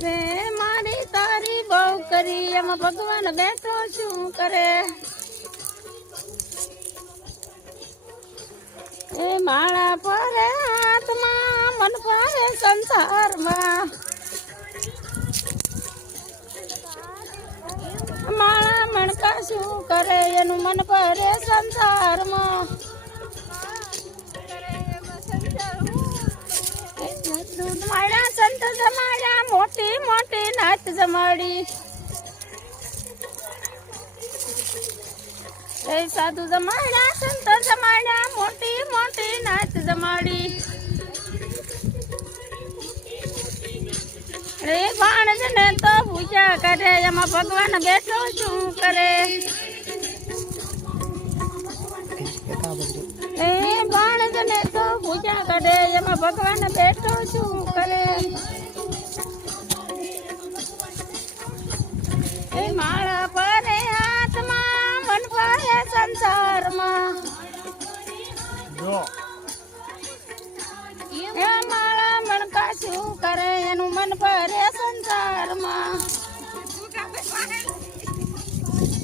way મારી તારી બહુ કરી એમાં ભગવાન બેઠો શું કરે એ માળા પરે હાથમાં મન પરે સંસારમાં માળા મણકા શું કરે એનું મન પરે સંસારમાં માળા સંત જમાડ્યા મોટી મોટી નાત જમાડી એ સાધુ જમાડ્યા સંત જમાડ્યા મોટી મોટી નાત જમાડી રે ભાણજ ને તો પૂજા કરે એમાં ભગવાન બેઠો શું કરે એ ભાણજ ને તો પૂજા કરે એમાં ભગવાન બેઠો શું કરે એ માળા પરે હાથમાં મન પરે સંસારમાં એ માળા મણકા શું કરે એનું મન પરે સંસારમાં